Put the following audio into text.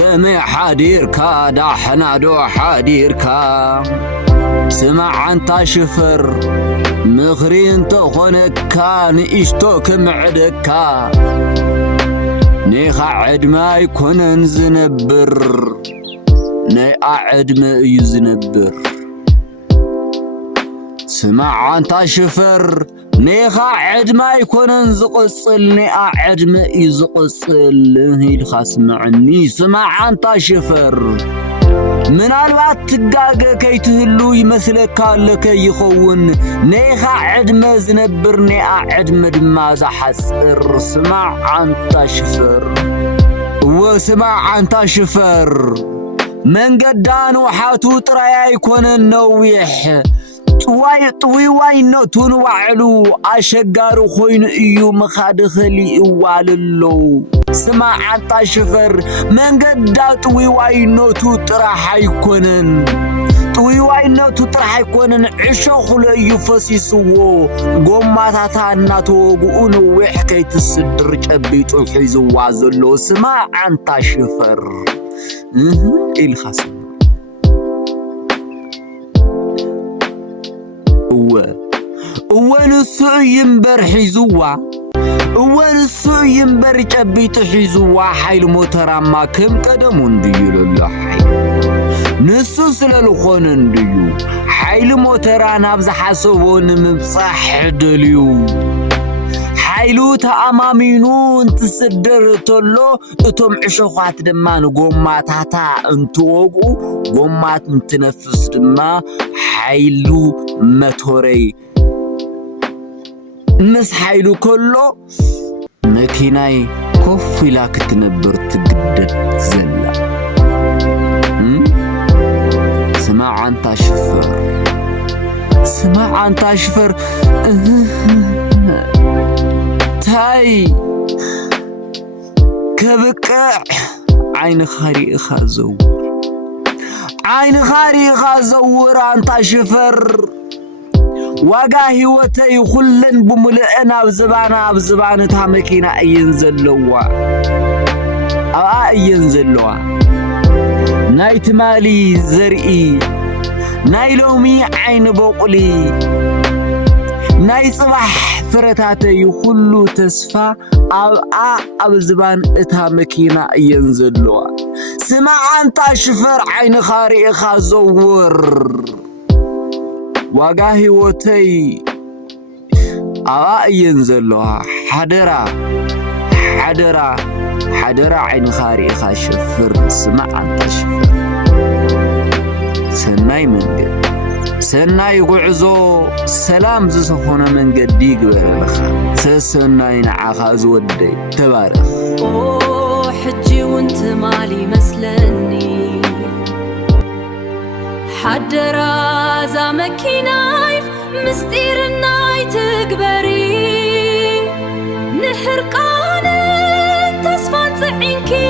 كم حديركا داحنا دو حديركا سمع انت شفر مغرين تخونكا نئشتوك معدكا نيخا عد ما يكون زنبر نيقعد ما يزنبر سمع انت شفر نيخا عد ما يكون زقصل نيقعد ما يزقصل هيد خاسمعني سمع انت شفر من الوقت تداقى كي تهلو يمثلك لك يخون نيخا عد ما زنبر نيقعد ما زحسر سمع انت شفر وسمع انت شفر من قدان وحاتو ترايا يكون النويح طوي نوتون وعلو أشجارو خوين إيو مخادخلي إواللو سمع انت شفر من قدان طوي نوتو تراح يكونن طوي نوتو تراح يكونن عشو خلو إيو فسيسوو قوماتاتا ناتو قونو ويحكي تسدر جبيت الحيزو وازلو سمع انت شفر الخصم ونسو ينبر حيزوا ونسو ينبر جبيت حيزوا حيل موترا ما كم قدمون ديو لله حيل نسو سلالخون ديو حيل موترا نابز حسوون مبصح دليو حيلو تأمامينون تسدر تلو اتم عشوخات دمان قوماتاتا انتوغو قومات متنفس دما حيلو متوري مس حيلو كله مكيناي كوفي لاك تنبر تقدد زلا سمع انت شفر سمع انت شفر تاي كبقع عين خاري خازور عين خاري خازور انت شفر واقا هيوتي خلن بملئنا بزبانا تامكينا ينزلوا ينزلوا نايت مالي زرئي نايلومي عين بقلي ناي صباح فرتاتي كله تسفى أبزبان إتها مكينة ينزلوا سمع انت شفر عين خاري خازور واقاهي وتي ينزلوا حدرا عين خاري خاشفر سمع انت شفر سناي منقل سناي قعزو سلام زسخونا من قديق بلخا سناي نعاخا زودي تبارك حجي وانت مالي مسلني حد رازا مكينايف مستير الناي تقبري نحر قانن تصفان صعينكي